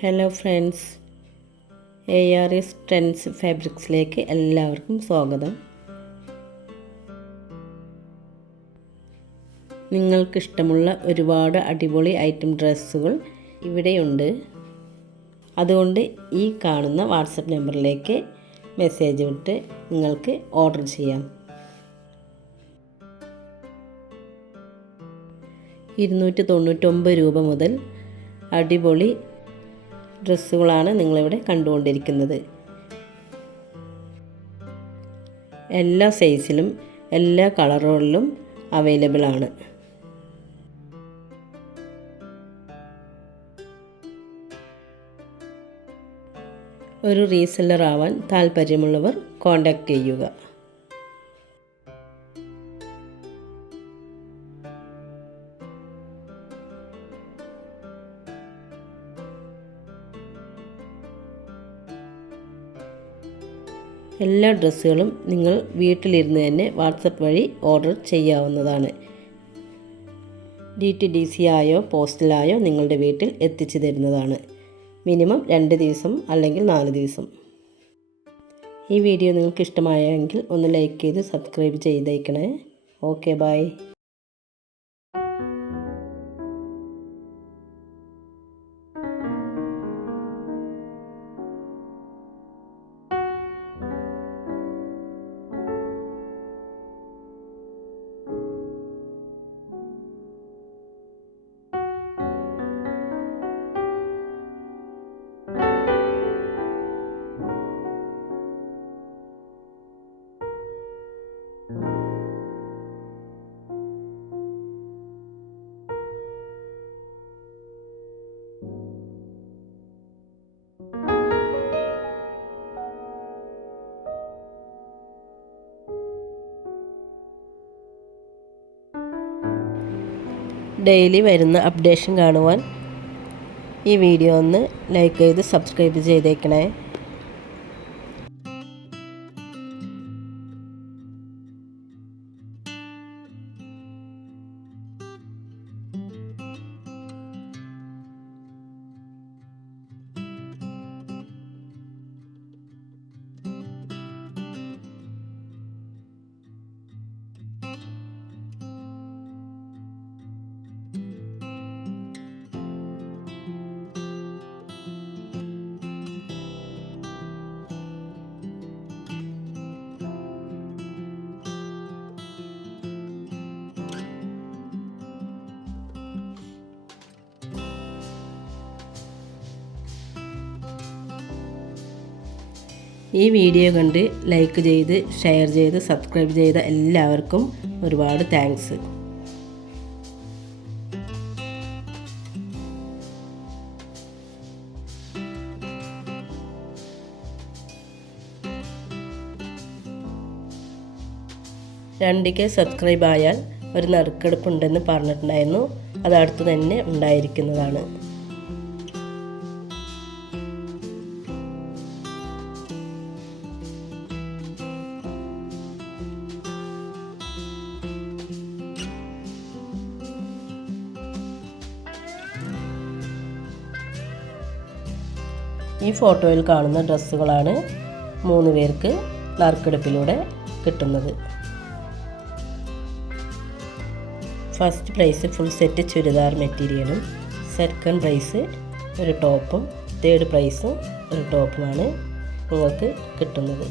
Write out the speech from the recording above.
Hello friends, ARS trends ഫാബ്രിക്സിലേക്ക് എല്ലാവർക്കും സ്വാഗതം. നിങ്ങൾക്കിഷ്ടമുള്ള ഒരുപാട് അടിപൊളി ഐറ്റം ഡ്രസ്സുകൾ ഇവിടെയുണ്ട്. അതുകൊണ്ട് ഈ കാണുന്ന വാട്സപ്പ് നമ്പറിലേക്ക് മെസ്സേജ് വിട്ട് നിങ്ങൾക്ക് ഓർഡർ ചെയ്യാം. 299 രൂപ മുതൽ അടിപൊളി ഡ്രസ്സുകളാണ് നിങ്ങളിവിടെ കണ്ടുകൊണ്ടിരിക്കുന്നത്. എല്ലാ സൈസിലും എല്ലാ കളറുകളിലും അവൈലബിൾ ആണ്. ഒരു റീസെല്ലർ ആവാൻ താൽപ്പര്യമുള്ളവർ കോൺടാക്റ്റ് ചെയ്യുക. എല്ലാ ഡ്രസ്സുകളും നിങ്ങൾ വീട്ടിലിരുന്ന് തന്നെ വാട്സപ്പ് വഴി ഓർഡർ ചെയ്യാവുന്നതാണ്. DTDC ആയോ പോസ്റ്റലായോ നിങ്ങളുടെ വീട്ടിൽ എത്തിച്ചു തരുന്നതാണ്. മിനിമം 2 ദിവസം അല്ലെങ്കിൽ 4 ദിവസം. ഈ വീഡിയോ നിങ്ങൾക്ക് ഇഷ്ടമായെങ്കിൽ ഒന്ന് ലൈക്ക് ചെയ്ത് സബ്സ്ക്രൈബ് ചെയ്തേക്കണേ. Okay, bye. ഡെയിലി വരുന്ന അപ്ഡേഷൻ കാണുവാൻ ഈ വീഡിയോ ഒന്ന് ലൈക്ക് ചെയ്ത് സബ്സ്ക്രൈബ് ചെയ്തേക്കണേ. ഈ വീഡിയോ കണ്ട് ലൈക്ക് ചെയ്ത് ഷെയർ ചെയ്ത് സബ്സ്ക്രൈബ് ചെയ്ത എല്ലാവർക്കും ഒരുപാട് താങ്ക്സ്. രണ്ടിക്ക് സബ്സ്ക്രൈബ് ആയാൽ ഒരു നറുക്കെടുപ്പുണ്ടെന്ന് പറഞ്ഞിട്ടുണ്ടായിരുന്നു. അത് അടുത്ത് തന്നെ ഉണ്ടായിരിക്കുന്നതാണ്. ഈ ഫോട്ടോയിൽ കാണുന്ന ഡ്രസ്സുകളാണ് 3 പേർക്ക് നറുക്കെടുപ്പിലൂടെ കിട്ടുന്നത്. First prize full set churidar മെറ്റീരിയലും, സെക്കൻഡ് പ്രൈസ് ഒരു ടോപ്പും, തേർഡ് പ്രൈസും ഒരു ടോപ്പുമാണ് നിങ്ങൾക്ക് കിട്ടുന്നത്.